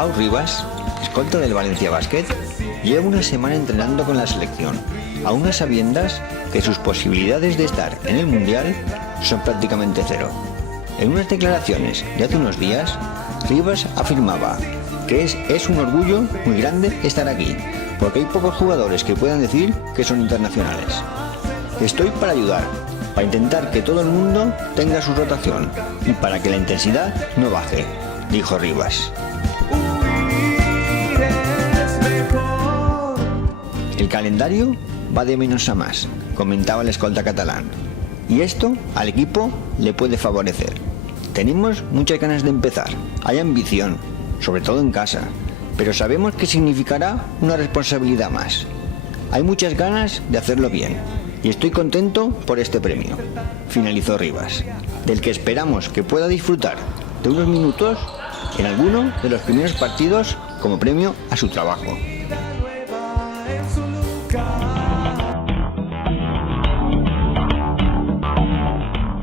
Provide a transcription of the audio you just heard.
Pau Ribas, escolta del Valencia Basket, lleva una semana entrenando con la selección, aún a sabiendas que sus posibilidades de estar en el Mundial son prácticamente cero. En unas declaraciones de hace unos días, Ribas afirmaba que es un orgullo muy grande estar aquí, porque hay pocos jugadores que puedan decir que son internacionales. Estoy para ayudar, para intentar que todo el mundo tenga su rotación y para que la intensidad no baje, dijo Ribas. El calendario va de menos a más, comentaba el escolta catalán, y esto al equipo le puede favorecer. Tenemos muchas ganas de empezar, hay ambición, sobre todo en casa, pero sabemos que significará una responsabilidad más. Hay muchas ganas de hacerlo bien, y estoy contento por este premio, finalizó Ribas, del que esperamos que pueda disfrutar de unos minutos en alguno de los primeros partidos como premio a su trabajo.